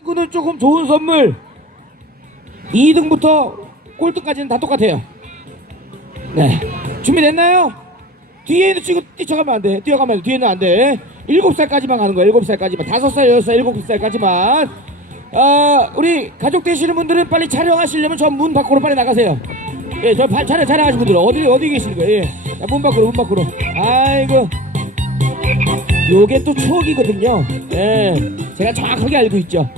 이거는 조금 좋은 선물. 2등부터 꼴등까지는 다 똑같아요. 네. 준비됐나요? 뒤에 있는 친구 뛰쳐가면 안돼. 뛰어가면 안 돼. 뒤에는 안돼. 7살까지만 가는 거야 7살까지만. 5살 6살 7살까지만. 아 우리 가족 되시는 분들은 빨리 촬영하시려면 저 문 밖으로 빨리 나가세요. 예저 촬영 촬영하시는 분들. 어디 어디 계시는 거예요? 예. 자, 문 밖으로 문 밖으로. 아이고. 요게 또 추억이거든요. 예. 제가 정확하게 알고 있죠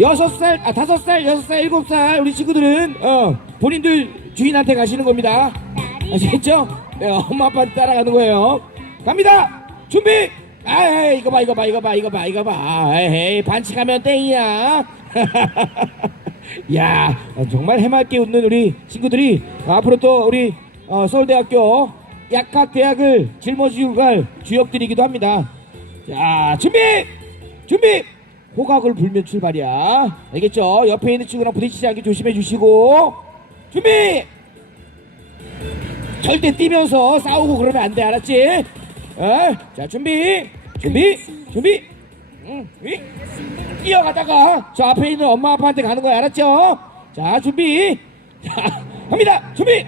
여섯 살, 아 다섯 살, 여섯 살, 일곱 살 우리 친구들은 어 본인들 주인한테 가시는 겁니다. 아시겠죠? 네, 엄마 아빠 따라가는 거예요. 갑니다. 준비. 아, 이거 봐, 이거 봐, 이거 봐, 이거 봐, 이거 봐. 에이, 반칙하면 땡이야. 야, 어, 정말 해맑게 웃는 우리 친구들이 앞으로 또 우리 어, 서울대학교 약학대학을 짊어지고 갈 주역들이기도 합니다. 자, 준비! 준비! 호각을 불면 출발이야. 알겠죠? 옆에 있는 친구랑 부딪히지 않게 조심해 주시고. 준비! 절대 뛰면서 싸우고 그러면 안 돼, 알았지? 어? 자, 준비! 준비! 준비! 응, 위! 뛰어가다가 저 앞에 있는 엄마 아빠한테 가는 거야, 알았죠? 자, 준비! 자, 갑니다! 준비!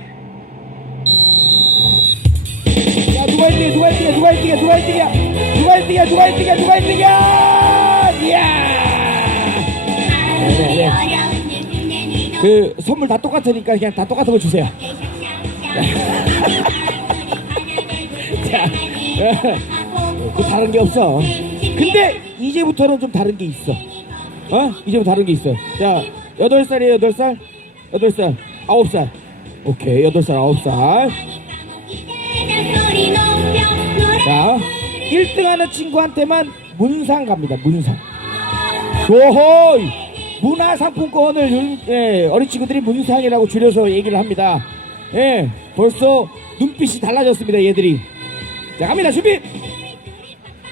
자, 누가 1등이야, 누가 1등이야, 누가 1등이야, 누가 1등이야, 누가 1등이야, 누가 1등이야, 누가 1등이야! 이야! 네, 네. 그 선물 다 똑같으니까 그냥 다 똑같은 거 주세요. 자, 그 다른 게 없어. 근데 이제부터는 좀 다른 게 있어. 어? 이제부터 다른 게 있어. 자, 여덟 살이에요, 여덟 살, 여덟 살, 아홉 살. 오케이, 여덟 살, 아홉 살. 자, 1등 하는 친구한테만 문상 갑니다. 문상. 오호! 문화상품권을 윤- 예, 어린 친구들이 문상이라고 줄여서 얘기를 합니다. 예, 벌써 눈빛이 달라졌습니다. 얘들이. 자, 갑니다. 준비!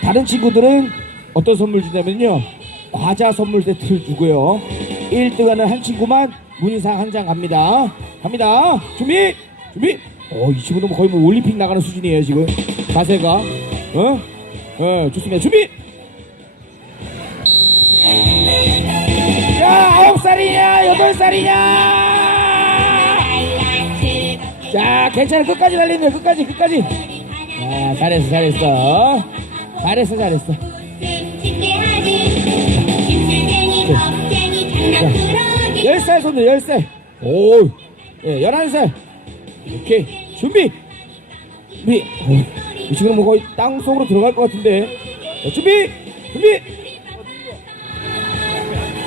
다른 친구들은 어떤 선물 주냐면요. 과자 선물 세트를 주고요. 1등 하는 한 친구만 문상 한 장 갑니다. 갑니다. 준비! 준비! 어, 이 친구는 뭐 거의 뭐 올림픽 나가는 수준이에요, 지금. 자세가. 어? 어, 좋습니다. 준비! 자, 아홉 살이냐, 여덟 살이냐! 자, 괜찮아. 끝까지 달리네. 끝까지, 끝까지. 자, 잘했어, 잘했어. 잘했어, 잘했어. 열살 손들, 열 살. 오, 예, 열한 살. 오케이. 준비! 준비! 어, 이 친구는 뭐 거의 땅 속으로 들어갈 것 같은데. 자, 준비! 준비!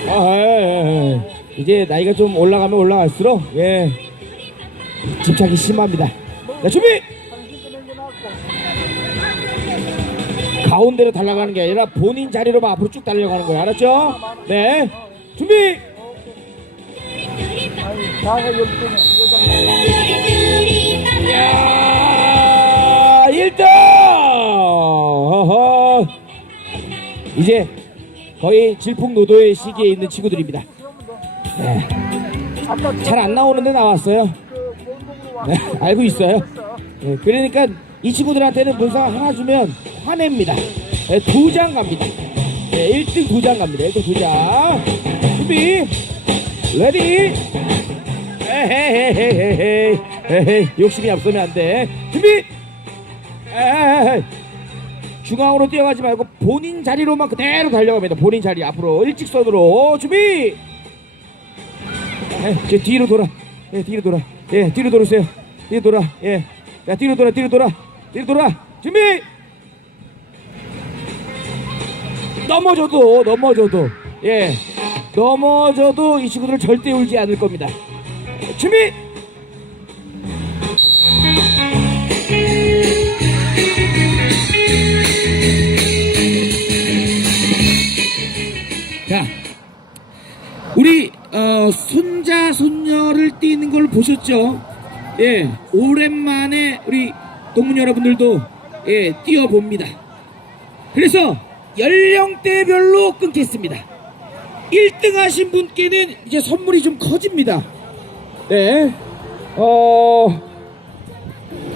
아, 예, 예, 예. 이제 나이가 좀 올라가면 올라갈수록, 예, 집착이 심합니다. 자, 준비! 가운데로 달려가는 게 아니라 본인 자리로만 앞으로 쭉 달려가는 거예요. 알았죠? 네. 준비! 야 이제 거의 질풍노도의 시기에 있는 친구들입니다. 네. 잘안 나오는데 나왔어요. 네, 알고 있어요. 네, 그러니까 이 친구들한테는 문상 하나 주면 화냅니다. 네, 두장 갑니다. 네, 1등 두장 갑니다. 1등 두 장. 준비. 레디. 에헤헤헤헤헤. 에헤, 욕심이 앞서면 안 돼. 준비. 에헤헤. 중앙으로 뛰어가지 말고 본인 자리로만 그대로 달려갑니다. 본인 자리 앞으로 일직선으로 준비. 예, 이제 뒤로 돌아. 예, 뒤로 돌아. 예, 뒤로 돌으세요. 뒤로 돌아. 예. 야, 뒤로 돌아, 뒤로 돌아. 뒤로 돌아. 준비! 넘어져도, 넘어져도. 예. 넘어져도 이 친구들 절대 울지 않을 겁니다. 준비! 자, 우리 어, 손자 손녀를 뛰는 걸 보셨죠? 예, 오랜만에 우리 동문 여러분들도 예 뛰어 봅니다. 그래서 연령대별로 끊겠습니다. 1등 하신 분께는 이제 선물이 좀 커집니다. 네, 어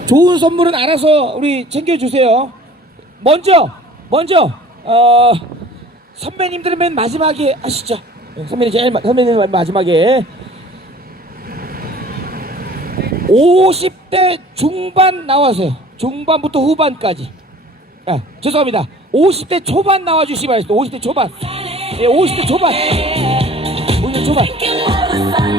좋은 선물은 알아서 우리 챙겨주세요. 먼저, 먼저 어, 선배님들은 맨 마지막에 하시죠. 예, 선배님 제일 마- 선배님 맨 마지막에 50대 중반 나와세요. 중반부터 후반까지. 아, 죄송합니다. 50대 초반 나와주시기 바랍니다. 50대 초반. 예, 50대 초반. 50대 초반.